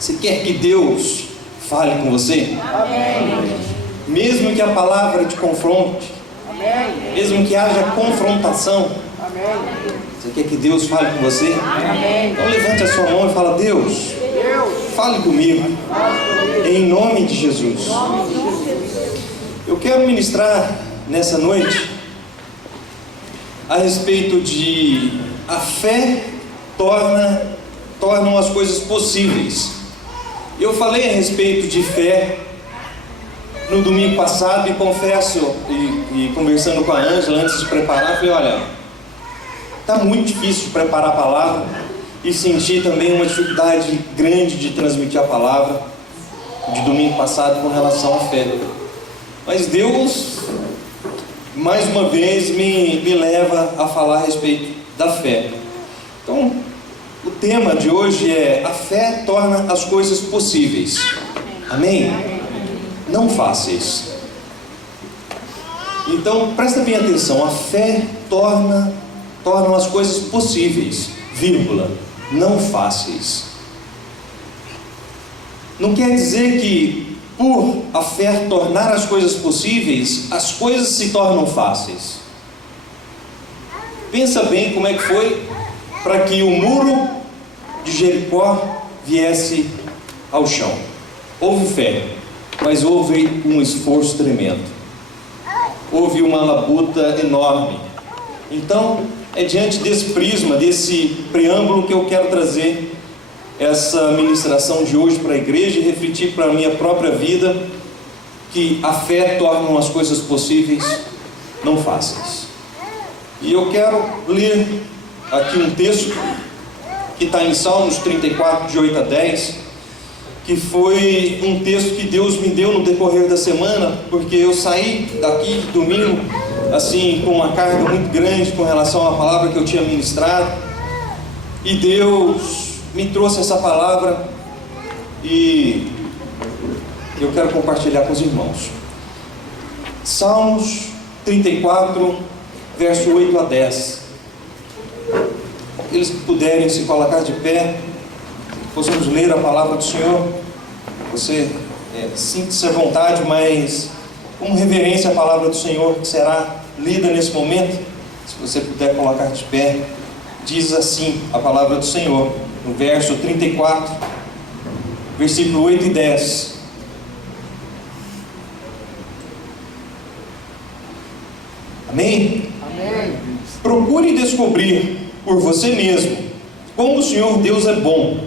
Você quer que Deus fale com você? Amém. Mesmo que a palavra te confronte, Amém. mesmo que haja confrontação, Amém. você quer que Deus fale com você? Amém. Então levante a sua mão e fala: Deus, fale comigo, em nome de Jesus. Eu quero ministrar nessa noite a respeito de a fé tornam as coisas possíveis. Eu falei a respeito de fé no domingo passado e confesso, e conversando com a Ângela antes de preparar, falei: olha, está muito difícil de preparar a palavra, e senti também uma dificuldade grande de transmitir a palavra de domingo passado com relação à fé. Mas Deus, mais uma vez, me leva a falar a respeito da fé. Então, o tema de hoje é: a fé torna as coisas possíveis. Amém? Não fáceis. Então, presta bem atenção: a fé torna as coisas possíveis, vírgula, não fáceis. Não quer dizer que por a fé tornar as coisas possíveis, as coisas se tornam fáceis. Pensa bem como é que foi para que o muro de Jericó viesse ao chão. Houve fé, mas houve um esforço tremendo. Houve uma labuta enorme. Então, é diante desse prisma, desse preâmbulo, que eu quero trazer essa ministração de hoje para a igreja e refletir para a minha própria vida, que a fé torna as coisas possíveis não fáceis. E eu quero ler aqui um texto que está em Salmos 34, de 8 a 10, que foi um texto que Deus me deu no decorrer da semana, porque eu saí daqui domingo assim com uma carga muito grande com relação à palavra que eu tinha ministrado, e Deus me trouxe essa palavra e eu quero compartilhar com os irmãos. Salmos 34, verso 8 a 10. Aqueles que puderem se colocar de pé, possamos ler a palavra do Senhor. Você sinta-se à vontade, mas com reverência à palavra do Senhor que será lida nesse momento. Se você puder colocar de pé, diz assim a palavra do Senhor, no verso 34, versículo 8 e 10. Amém? Amém. Procure descobrir por você mesmo como o Senhor Deus é bom.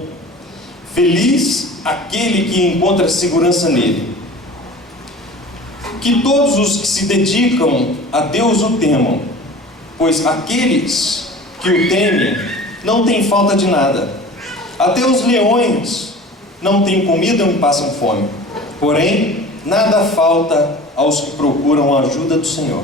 Feliz aquele que encontra segurança nele. Que todos os que se dedicam a Deus o temam, pois aqueles que o temem não têm falta de nada. Até os leões não têm comida e passam fome. Porém, nada falta aos que procuram a ajuda do Senhor.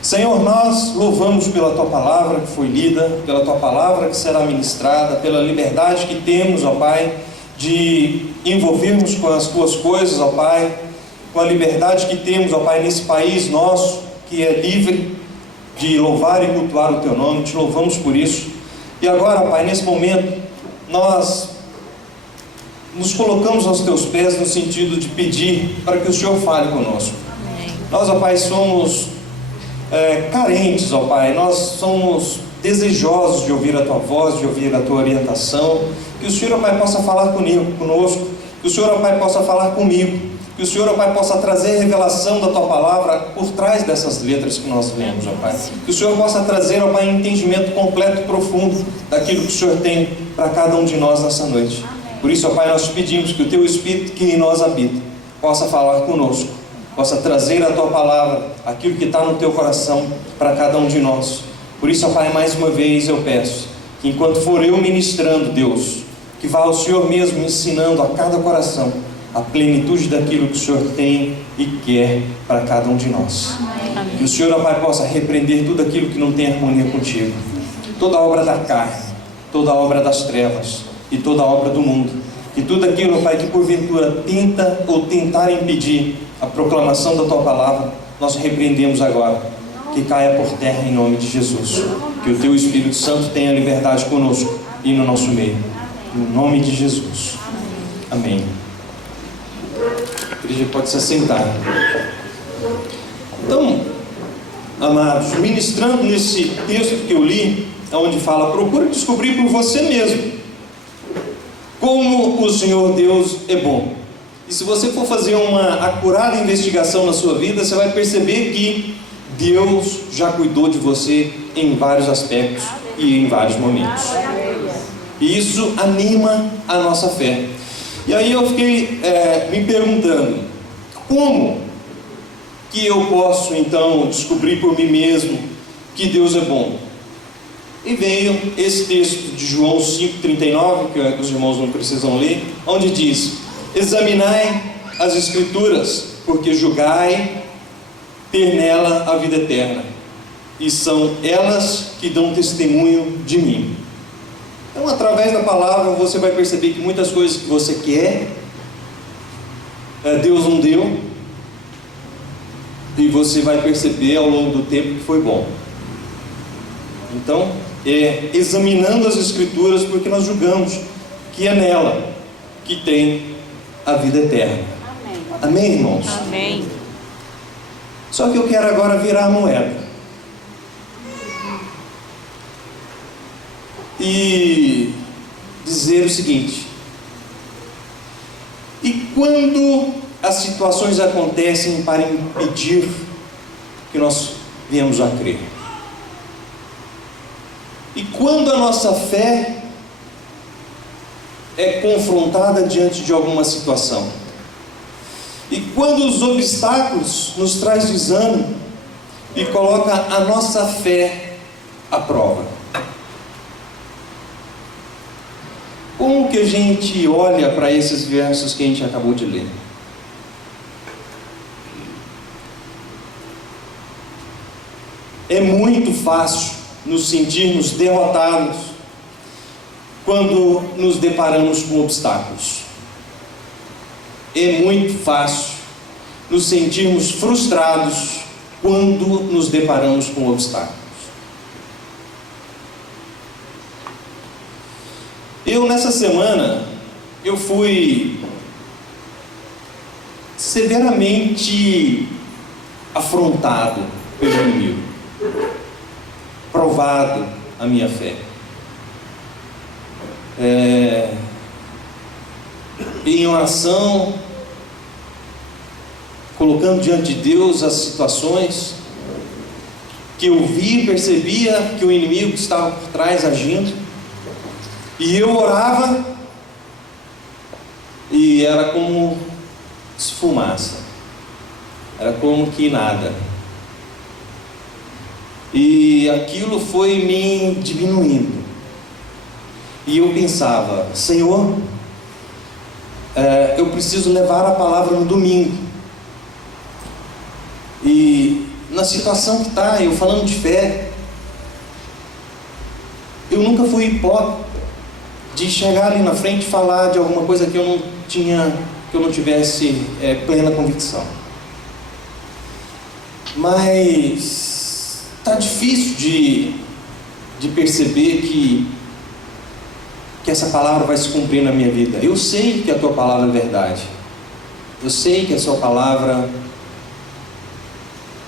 Senhor, nós louvamos pela Tua palavra que foi lida, pela Tua palavra que será ministrada, pela liberdade que temos, ó Pai, de envolvermos com as Tuas coisas, ó Pai, com a liberdade que temos, ó Pai, nesse país nosso, que é livre de louvar e cultuar o Teu nome. Te louvamos por isso. E agora, ó Pai, nesse momento, nós nos colocamos aos Teus pés no sentido de pedir para que o Senhor fale conosco. Amém. Nós, ó Pai, somos carentes, ó Pai, nós somos desejosos de ouvir a Tua voz, de ouvir a Tua orientação. Que o Senhor, ó Pai, possa falar conosco, que o Senhor, ó Pai, possa falar comigo, que o Senhor, ó Pai, possa trazer revelação da Tua palavra por trás dessas letras que nós lemos, ó Pai. Que o Senhor possa trazer, ó Pai, entendimento completo e profundo daquilo que o Senhor tem para cada um de nós nessa noite. Por isso, ó Pai, nós te pedimos que o Teu Espírito que em nós habita possa falar conosco, possa trazer a Tua palavra, aquilo que está no Teu coração para cada um de nós. Por isso, ó Pai, mais uma vez eu peço que enquanto for eu ministrando, Deus, que vá o Senhor mesmo ensinando a cada coração a plenitude daquilo que o Senhor tem e quer para cada um de nós. Amém. Que o Senhor, ó Pai, possa repreender tudo aquilo que não tem harmonia contigo, toda obra da carne, toda obra das trevas e toda obra do mundo, e tudo aquilo, ó Pai, que porventura tenta ou tentar impedir a proclamação da Tua palavra, nós repreendemos agora, que caia por terra em nome de Jesus. Que o Teu Espírito Santo tenha liberdade conosco e no nosso meio. No nome de Jesus. Amém. A igreja pode se assentar. Então, amados, ministrando nesse texto que eu li, onde fala: procure descobrir por você mesmo como o Senhor Deus é bom. E se você for fazer uma acurada investigação na sua vida, você vai perceber que Deus já cuidou de você em vários aspectos e em vários momentos. E isso anima a nossa fé. E aí eu fiquei me perguntando: como que eu posso então descobrir por mim mesmo que Deus é bom? E veio esse texto de João 5,39, que os irmãos não precisam ler, onde diz: examinai as Escrituras, porque julgai ter nela a vida eterna, e são elas que dão testemunho de mim. Então, através da palavra, você vai perceber que muitas coisas que você quer, Deus não deu, e você vai perceber ao longo do tempo que foi bom. Então, examinando as Escrituras, porque nós julgamos que é nela que tem a vida eterna. Amém, irmãos? Amém. Só que eu quero agora virar a moeda e dizer o seguinte: e quando as situações acontecem para impedir que nós venhamos a crer? E quando a nossa fé é confrontada diante de alguma situação? E quando os obstáculos nos traz desânimo e coloca a nossa fé à prova? Como que a gente olha para esses versos que a gente acabou de ler? É muito fácil nos sentirmos derrotados quando nos deparamos com obstáculos. É muito fácil nos sentirmos frustrados quando nos deparamos com obstáculos. Nessa semana, eu fui severamente afrontado pelo inimigo, provado a minha fé. Em oração, colocando diante de Deus as situações que eu vi, percebia que o inimigo estava por trás agindo, e eu orava e era como fumaça, era como que nada, e aquilo foi me diminuindo, e eu pensava: Senhor, eu preciso levar a palavra no domingo. E na situação que está, eu falando de fé, eu nunca fui hipócrita de chegar ali na frente e falar de alguma coisa que eu não tivesse plena convicção. Mas está difícil de perceber que essa palavra vai se cumprir na minha vida. Eu sei que a tua palavra é verdade. Eu sei que a sua palavra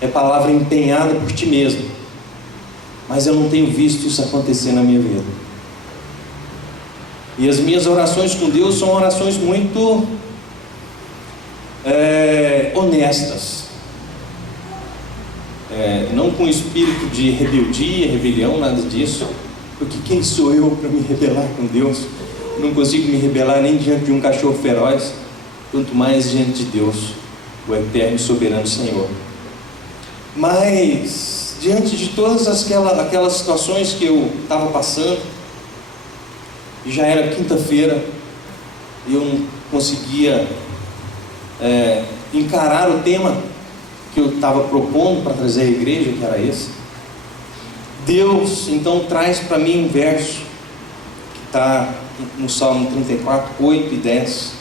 é palavra empenhada por ti mesmo. Mas eu não tenho visto isso acontecer na minha vida. E as minhas orações com Deus são orações muito honestas. Não com espírito de rebeldia, rebelião, nada disso. Porque quem sou eu para me rebelar com Deus? Não consigo me rebelar nem diante de um cachorro feroz, quanto mais diante de Deus, o eterno e soberano Senhor. Mas diante de todas aquelas situações que eu estava passando, e já era quinta-feira, e eu não conseguia encarar o tema que eu estava propondo para trazer à igreja, que era esse. Deus então traz para mim um verso que está no Salmo 34, 8 e 10.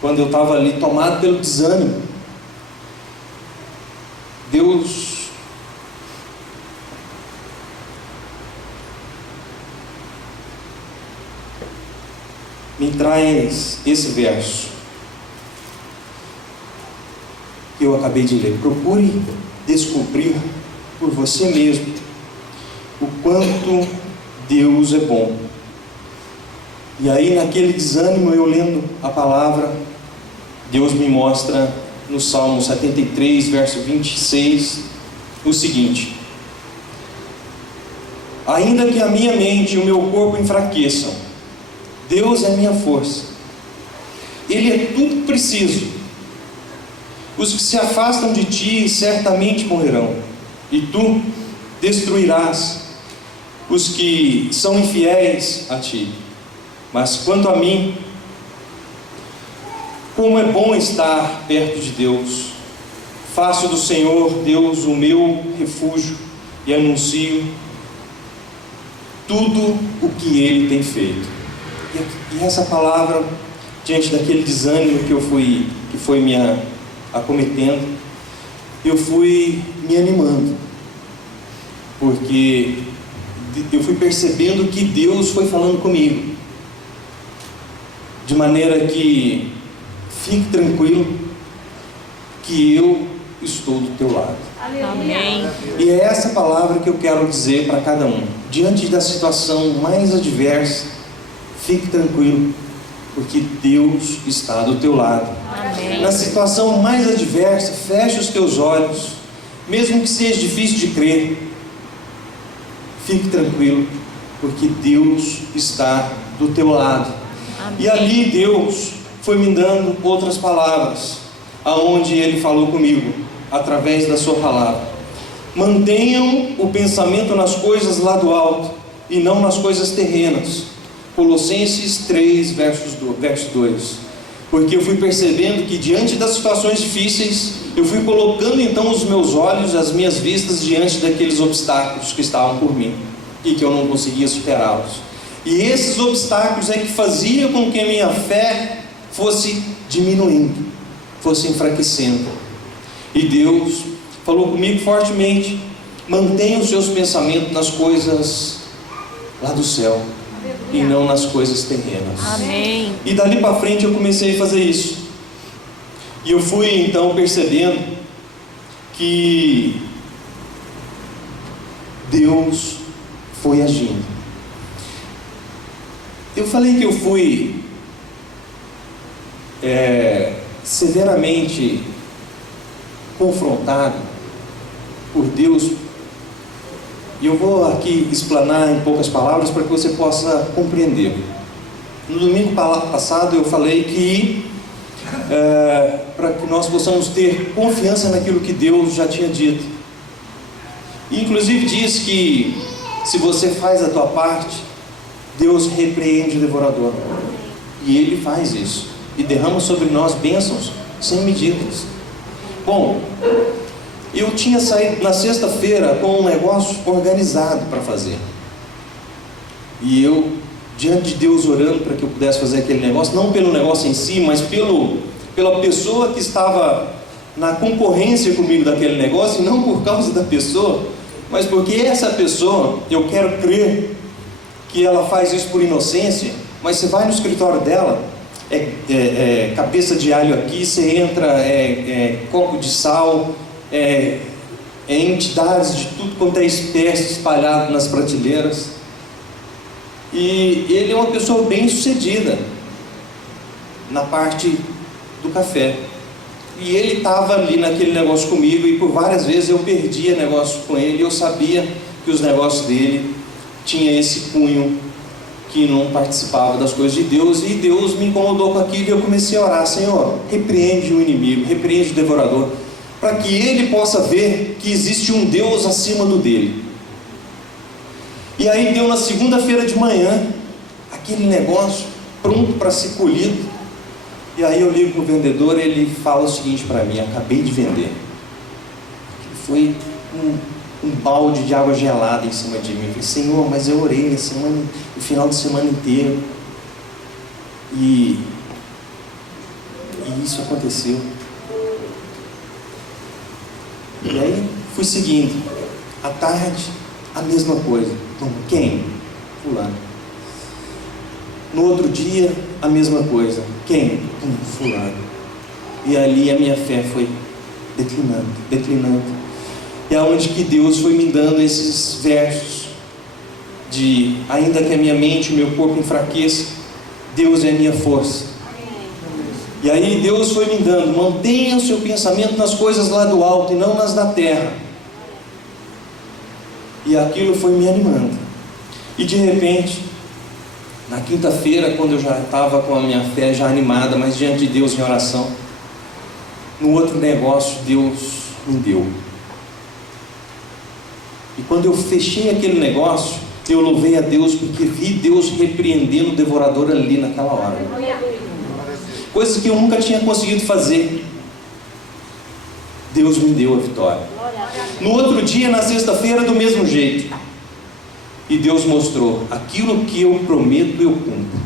Quando eu estava ali tomado pelo desânimo, Deus me traz esse verso que eu acabei de ler. Procure descobrir por você mesmo o quanto Deus é bom. E aí, naquele desânimo, eu lendo a palavra, Deus me mostra no Salmo 73, verso 26, o seguinte: ainda que a minha mente e o meu corpo enfraqueçam, Deus é minha força. Ele é tudo preciso. Os que se afastam de ti certamente morrerão, e tu destruirás os que são infiéis a ti. Mas quanto a mim, como é bom estar perto de Deus. Faço do Senhor Deus o meu refúgio e anuncio tudo o que Ele tem feito. E essa palavra, diante daquele desânimo que foi me acometendo, eu fui me animando, porque eu fui percebendo que Deus foi falando comigo, de maneira que fique tranquilo, que eu estou do teu lado. Amém. E é essa palavra que eu quero dizer para cada um. Diante da situação mais adversa, fique tranquilo, porque Deus está do teu lado. Amém. Na situação mais adversa, feche os teus olhos, mesmo que seja difícil de crer, fique tranquilo, porque Deus está do teu lado. Amém. E ali Deus foi me dando outras palavras, aonde Ele falou comigo, através da sua palavra. Mantenham o pensamento nas coisas lá do alto, e não nas coisas terrenas. Colossenses 3, verso 2. Porque eu fui percebendo que diante das situações difíceis, eu fui colocando então os meus olhos, as minhas vistas diante daqueles obstáculos que estavam por mim, e que eu não conseguia superá-los. E esses obstáculos é que faziam com que a minha fé fosse diminuindo, fosse enfraquecendo. E Deus falou comigo fortemente: mantenha os seus pensamentos nas coisas lá do céu, e não nas coisas terrenas. Amém. E dali para frente eu comecei a fazer isso. E eu fui então percebendo que Deus foi agindo. Eu falei que eu fui severamente confrontado por Deus, e eu vou aqui explanar em poucas palavras para que você possa compreender. No domingo passado eu falei que para que nós possamos ter confiança naquilo que Deus já tinha dito, e inclusive diz que se você faz a tua parte, Deus repreende o devorador, e Ele faz isso, e derrama sobre nós bênçãos sem medidas. Bom, eu tinha saído na sexta-feira com um negócio organizado para fazer, e eu, diante de Deus, orando para que eu pudesse fazer aquele negócio, não pelo negócio em si, mas pela pessoa que estava na concorrência comigo daquele negócio, e não por causa da pessoa, mas porque essa pessoa, eu quero crer que ela faz isso por inocência, mas você vai no escritório dela, cabeça de alho aqui, você entra, copo de sal, entidades de tudo quanto é espécie espalhado nas prateleiras. E ele é uma pessoa bem sucedida na parte do café, e ele estava ali naquele negócio comigo, e por várias vezes eu perdia negócio com ele, e eu sabia que os negócios dele tinha esse cunho que não participava das coisas de Deus, e Deus me incomodou com aquilo, e eu comecei a orar: Senhor, repreende o inimigo, repreende o devorador, para que ele possa ver que existe um Deus acima do dele. E aí deu na segunda-feira de manhã, aquele negócio pronto para ser colhido, e aí eu ligo para o vendedor, ele fala o seguinte para mim: acabei de vender. Foi um balde de água gelada em cima de mim. Eu falei: Senhor, mas eu orei o final de semana inteiro, e isso aconteceu. E aí fui seguindo. À tarde, a mesma coisa. Quem? Fulano. No outro dia, a mesma coisa. Quem? Fulano. E ali a minha fé foi declinando, declinando. E aonde que Deus foi me dando esses versos de: ainda que a minha mente e o meu corpo enfraqueça, Deus é a minha força. E aí Deus foi me dando: mantenha o seu pensamento nas coisas lá do alto e não nas da terra. E aquilo foi me animando. E de repente, na quinta-feira, quando eu já estava com a minha fé já animada, mas diante de Deus em oração, no outro negócio Deus me deu. E quando eu fechei aquele negócio, eu louvei a Deus, porque vi Deus repreendendo o devorador ali naquela hora. Coisas que eu nunca tinha conseguido fazer. Deus me deu a vitória. No outro dia, na sexta-feira, do mesmo jeito. E Deus mostrou: aquilo que eu prometo, eu cumpro.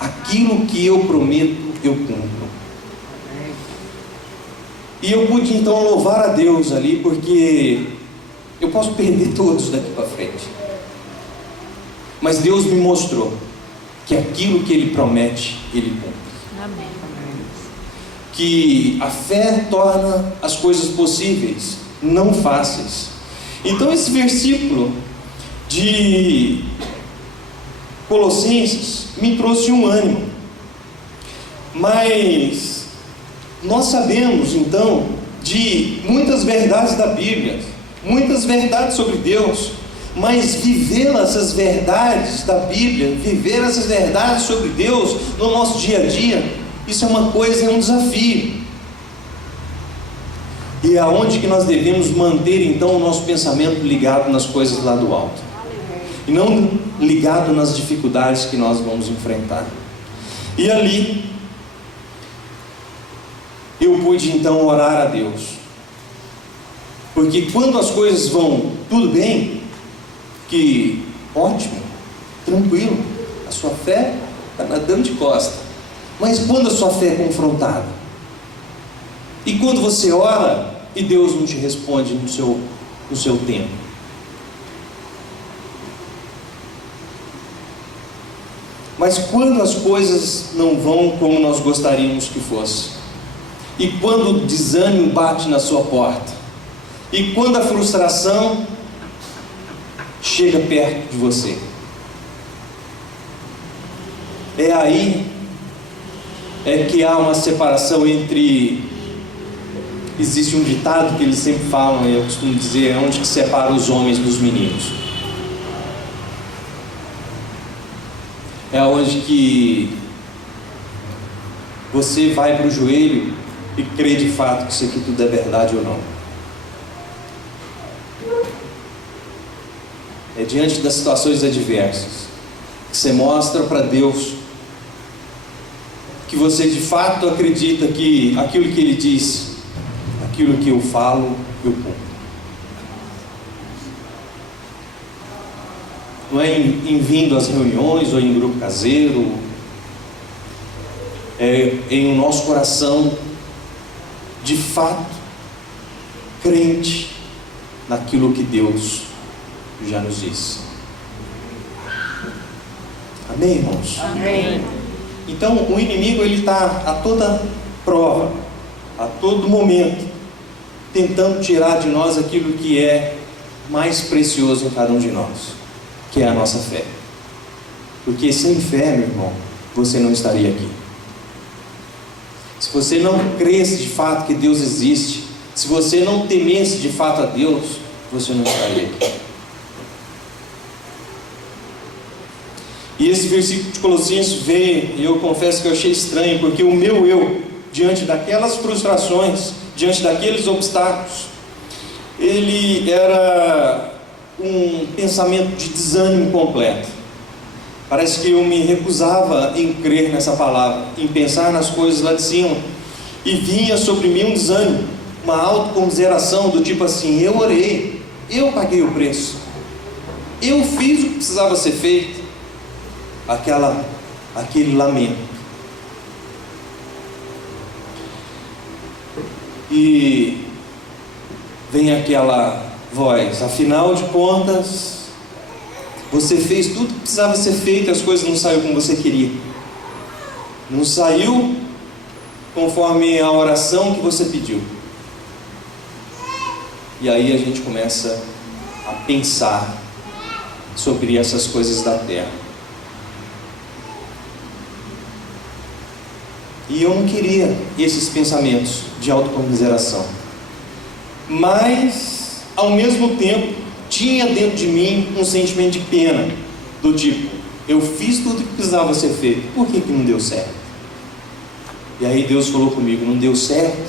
Aquilo que eu prometo, eu cumpro. E eu pude então louvar a Deus ali, porque eu posso perder todos daqui para frente, mas Deus me mostrou que aquilo que Ele promete, Ele cumpre. Amém. Que a fé torna as coisas possíveis, não fáceis. Então esse versículo de Colossenses me trouxe um ânimo. Mas nós sabemos então de muitas verdades da Bíblia, muitas verdades sobre Deus, mas viver essas verdades da Bíblia, viver essas verdades sobre Deus no nosso dia a dia, isso é uma coisa, é um desafio. E é aonde que nós devemos manter então o nosso pensamento ligado nas coisas lá do alto, e não ligado nas dificuldades que nós vamos enfrentar. E ali eu pude então orar a Deus, porque quando as coisas vão tudo bem, que ótimo, tranquilo, a sua fé está nadando de costa. Mas quando a sua fé é confrontada, e quando você ora e Deus não te responde no seu tempo, mas quando as coisas não vão como nós gostaríamos que fosse, e quando o desânimo bate na sua porta, e quando a frustração chega perto de você, é aí que há uma separação entre... Existe um ditado que eles sempre falam, eu costumo dizer, é onde que separa os homens dos meninos. É onde que você vai para o joelho e crê de fato que isso aqui tudo é verdade ou não. É diante das situações adversas que você mostra para Deus que você de fato acredita que aquilo que Ele disse, aquilo que eu falo, eu cumpro. Não é em vindo às reuniões ou em grupo caseiro, é em o nosso coração de fato crente naquilo que Deus já nos disse. Amém, irmãos? Amém. Então o inimigo ele está a toda prova, a todo momento, tentando tirar de nós aquilo que é mais precioso em cada um de nós, que é a nossa fé. Porque sem fé, meu irmão, você não estaria aqui. Se você não cresce de fato que Deus existe, se você não temesse de fato a Deus, você não estaria aqui. E esse versículo de Colossenses veio, e eu confesso que eu achei estranho, porque o meu eu, diante daquelas frustrações, diante daqueles obstáculos, ele era um pensamento de desânimo completo. Parece que eu me recusava em crer nessa palavra, em pensar nas coisas lá de cima, e vinha sobre mim um desânimo, uma autocomiseração do tipo assim: eu orei, eu paguei o preço, eu fiz o que precisava ser feito. Aquele lamento. E vem aquela voz: afinal de contas, Você fez tudo que precisava ser feito e as coisas não saíram como você queria. Não saiu conforme a oração que você pediu. E aí a gente começa a pensar sobre essas coisas da terra. E eu não queria esses pensamentos de autocomiseração. Mas, ao mesmo tempo, tinha dentro de mim um sentimento de pena, do tipo, eu fiz tudo que precisava ser feito, por que não deu certo? E aí Deus falou comigo, não deu certo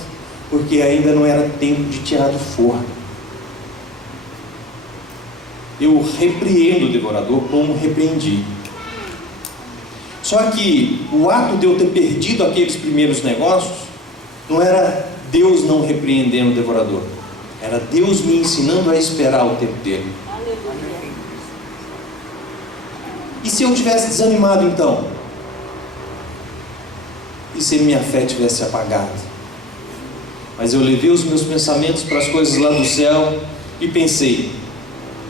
porque ainda não era tempo de tirar do forno. Eu repreendo o devorador como repreendi. Só que o ato de eu ter perdido aqueles primeiros negócios não era Deus não repreendendo o devorador, era Deus me ensinando a esperar o tempo dele. E se eu tivesse desanimado então? E se minha fé tivesse apagado? Mas eu levei os meus pensamentos para as coisas lá do céu e pensei,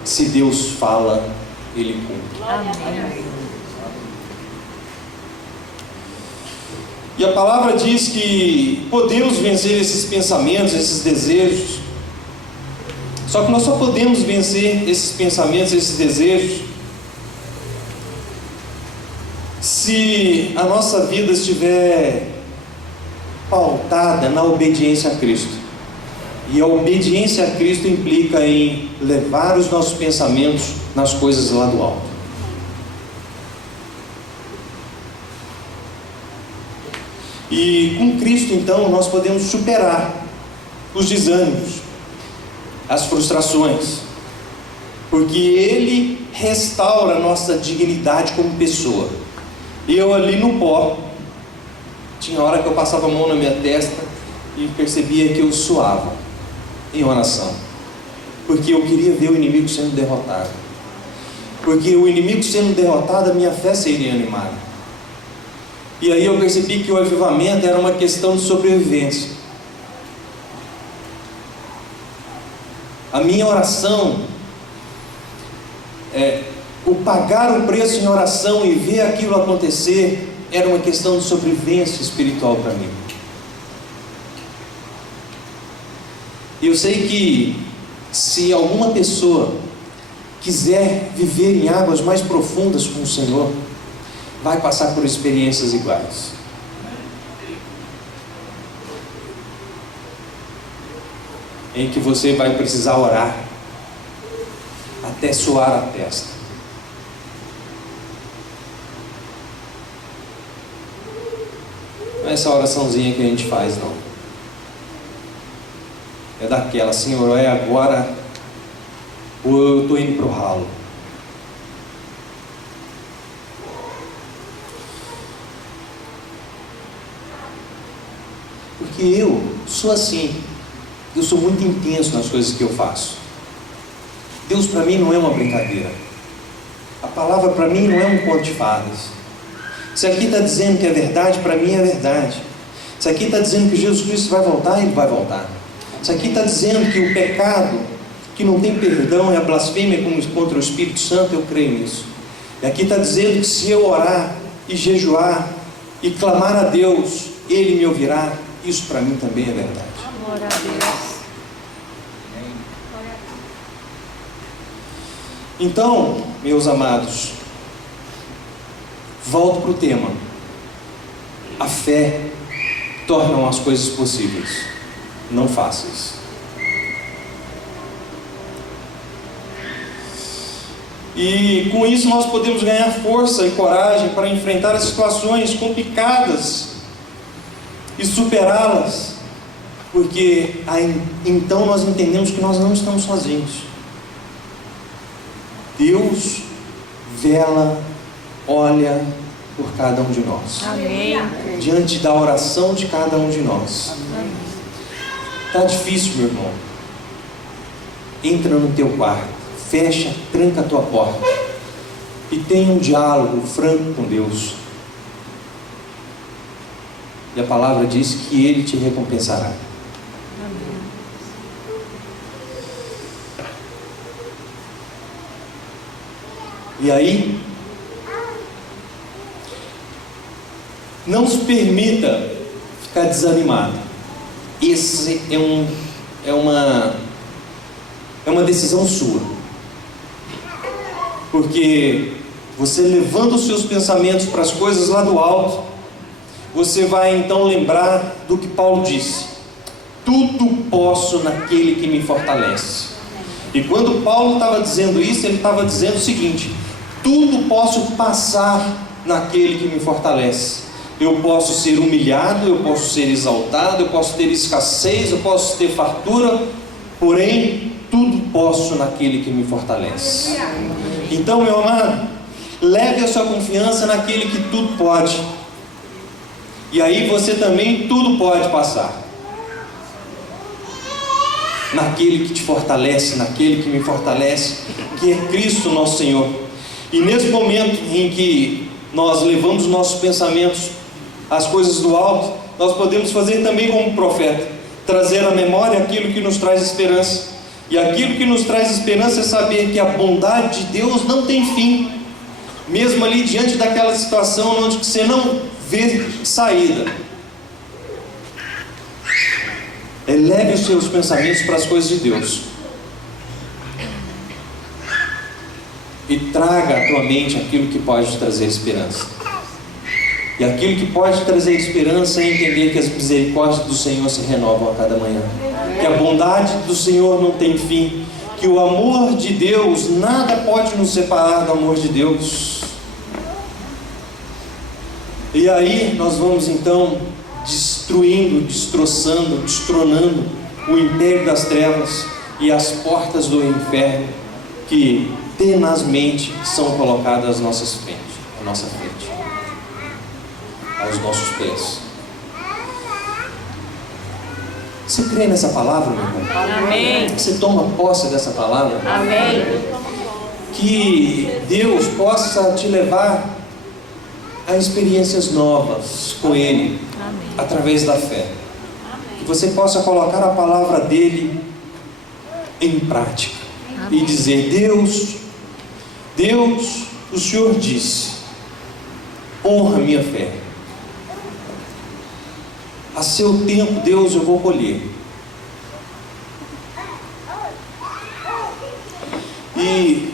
se Deus fala, Ele cumpre. Amém. E a palavra diz que podemos vencer esses pensamentos, esses desejos. Só que nós só podemos vencer esses pensamentos, esses desejos, se a nossa vida estiver pautada na obediência a Cristo. E a obediência a Cristo implica em levar os nossos pensamentos nas coisas lá do alto. E com Cristo, então, nós podemos superar os desânimos, as frustrações, porque Ele restaura a nossa dignidade como pessoa. Eu ali no pó, tinha hora que eu passava a mão na minha testa e percebia que eu suava em oração, porque eu queria ver o inimigo sendo derrotado, porque o inimigo sendo derrotado, a minha fé seria animada. E aí eu percebi que o avivamento era uma questão de sobrevivência. A minha oração, o pagar o preço em oração e ver aquilo acontecer, era uma questão de sobrevivência espiritual para mim. E eu sei que se alguma pessoa quiser viver em águas mais profundas com o Senhor, vai passar por experiências iguais. Em que você vai precisar orar até suar a testa. Não é essa oraçãozinha que a gente faz, não. É daquela, Senhor, é agora ou eu estou indo para o ralo. Porque eu sou assim, eu sou muito intenso nas coisas que eu faço. Deus para mim não é uma brincadeira. A palavra para mim não é um conto de fadas. Se aqui está dizendo que é verdade, para mim é verdade. Se aqui está dizendo que Jesus Cristo vai voltar, Ele vai voltar. Se aqui está dizendo que o pecado que não tem perdão é a blasfêmia contra o Espírito Santo, eu creio nisso. E aqui está dizendo que se eu orar e jejuar e clamar a Deus, Ele me ouvirá. Isso para mim também é verdade. Amor a Deus. Então, meus amados, volto para o tema. A fé torna as coisas possíveis, não fáceis. E com isso nós podemos ganhar força e coragem para enfrentar as situações complicadas e superá-las, porque aí, então nós entendemos que nós não estamos sozinhos. Deus vela, olha por cada um de nós. Amém. Diante da oração de cada um de nós. Está difícil, meu irmão. Entra no teu quarto, fecha, tranca a tua porta e tenha um diálogo franco com Deus. E a palavra diz que Ele te recompensará. E aí, não se permita ficar desanimado. Esse é uma decisão sua. Porque você levando os seus pensamentos para as coisas lá do alto, você vai então lembrar do que Paulo disse: tudo posso naquele que me fortalece. E quando Paulo estava dizendo isso, ele estava dizendo o seguinte: tudo posso passar naquele que me fortalece. Eu posso ser humilhado, eu posso ser exaltado, eu posso ter escassez, eu posso ter fartura, porém, tudo posso naquele que me fortalece. Então, meu amado, leve a sua confiança naquele que tudo pode. E aí você também tudo pode passar. Naquele que te fortalece, naquele que me fortalece, que é Cristo nosso Senhor. E nesse momento em que nós levamos nossos pensamentos às coisas do alto, nós podemos fazer também como profeta, trazer à memória aquilo que nos traz esperança. E aquilo que nos traz esperança é saber que a bondade de Deus não tem fim, mesmo ali diante daquela situação onde você não vê saída. Eleve os seus pensamentos para as coisas de Deus e traga à tua mente aquilo que pode te trazer esperança. E aquilo que pode te trazer esperança é entender que as misericórdias do Senhor se renovam a cada manhã, que a bondade do Senhor não tem fim, que o amor de Deus, nada pode nos separar do amor de Deus. E aí nós vamos então destruindo, destroçando, destronando o império das trevas e as portas do inferno que tenazmente são colocadas à nossa frente, aos nossos pés. Você crê nessa palavra, meu irmão? Amém. Você toma posse dessa palavra? Amém. Que Deus possa te levar a experiências novas com Ele, através da fé. Que você possa colocar a palavra dEle em prática e dizer: Deus, o Senhor disse, honra minha fé. A seu tempo, Deus, eu vou colher. E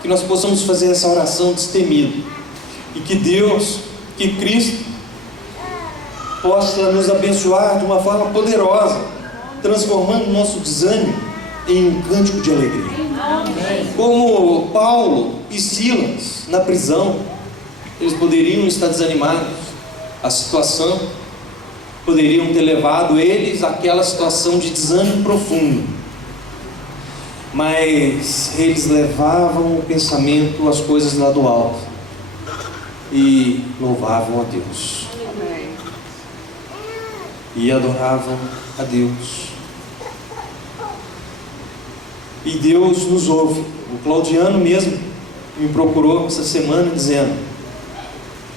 que nós possamos fazer essa oração destemido. E que Deus, que Cristo possa nos abençoar de uma forma poderosa, transformando o nosso desânimo em um cântico de alegria. Como Paulo e Silas na prisão, eles poderiam estar desanimados. A situação poderiam ter levado eles àquela situação de desânimo profundo, mas eles levavam o pensamento às coisas lá do alto e louvavam a Deus e adoravam a Deus. E Deus nos ouve. O Claudiano mesmo me procurou essa semana dizendo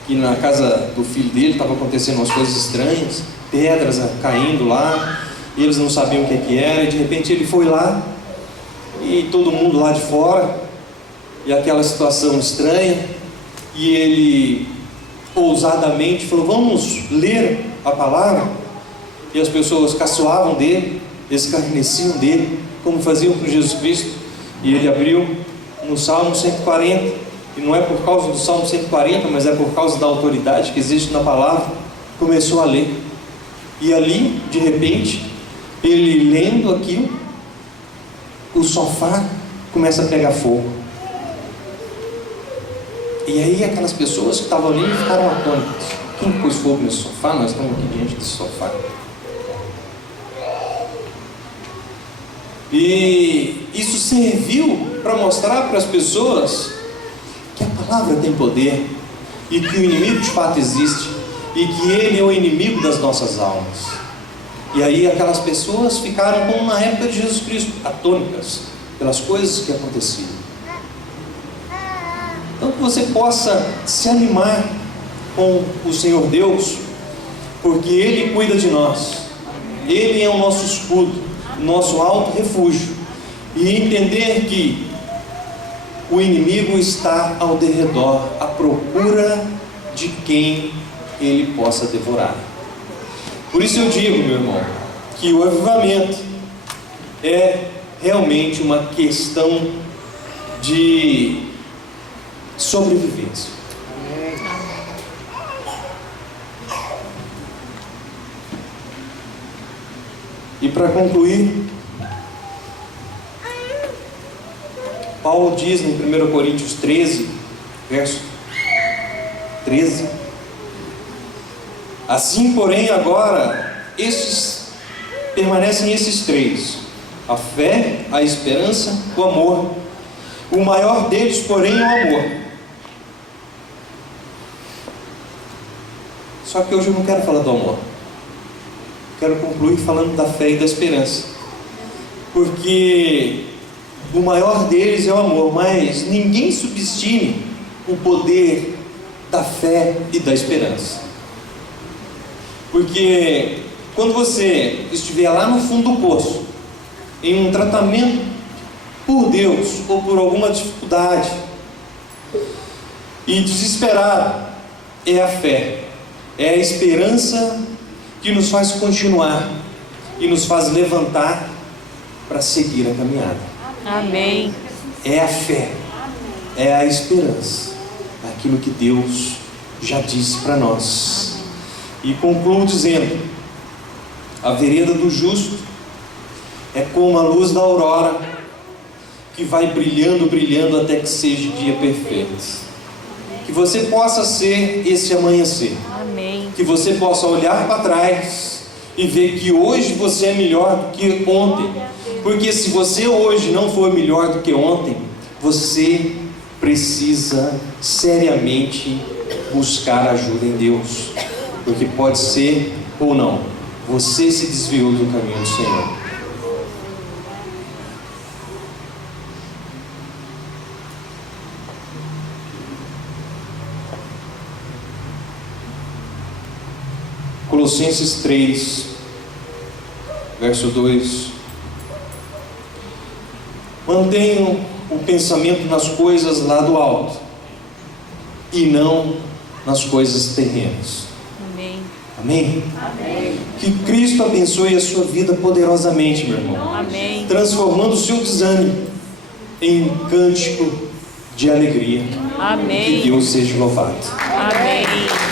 que na casa do filho dele estava acontecendo umas coisas estranhas, pedras caindo lá, e eles não sabiam o que era, e de repente ele foi lá, e todo mundo lá de fora, e aquela situação estranha, e ele ousadamente falou: vamos ler a palavra. E as pessoas caçoavam dele, escarneciam dele, como faziam com Jesus Cristo. E ele abriu no Salmo 140, e não é por causa do Salmo 140, mas é por causa da autoridade que existe na palavra. Começou a ler, e ali, de repente, ele lendo aquilo, o sofá começa a pegar fogo. E aí aquelas pessoas que estavam ali ficaram atônitas: quem pôs fogo nesse sofá? Nós estamos aqui diante desse sofá. E isso serviu para mostrar para as pessoas que a palavra tem poder, e que o inimigo de fato existe, e que ele é o inimigo das nossas almas. E aí aquelas pessoas ficaram, como na época de Jesus Cristo, atônitas pelas coisas que aconteciam. Então que você possa se animar com o Senhor Deus, porque Ele cuida de nós, Ele é o nosso escudo, nosso alto refúgio, e entender que o inimigo está ao derredor à procura de quem ele possa devorar. Por isso eu digo, meu irmão, que o avivamento é realmente uma questão de sobrevivência. E para concluir, Paulo diz em 1 Coríntios 13, verso 13: assim, porém, agora permanecem esses três: a fé, a esperança, o amor. O maior deles, porém, é o amor. Só que hoje eu não quero falar do amor. Quero concluir falando da fé e da esperança, porque o maior deles é o amor, mas ninguém subestime o poder da fé e da esperança. Porque quando você estiver lá no fundo do poço, em um tratamento por Deus ou por alguma dificuldade, e desesperado, é a fé, é a esperança que nos faz continuar e nos faz levantar para seguir a caminhada. Amém. É a fé, é a esperança, aquilo que Deus já disse para nós. E concluo dizendo: a vereda do justo é como a luz da aurora, que vai brilhando, brilhando até que seja o dia perfeito. Que você possa ser esse amanhecer. Amém. Que você possa olhar para trás e ver que hoje você é melhor do que ontem. Porque se você hoje não for melhor do que ontem, você precisa seriamente buscar ajuda em Deus. Porque pode ser ou não, você se desviou do caminho do Senhor. Colossenses 3, verso 2: mantenham o pensamento nas coisas lá do alto e não nas coisas terrenas. Amém. Amém? Amém. Que Cristo abençoe a sua vida poderosamente, meu irmão, Amém. transformando o seu desânimo em um cântico de alegria. Amém. Que Deus seja louvado. Amém.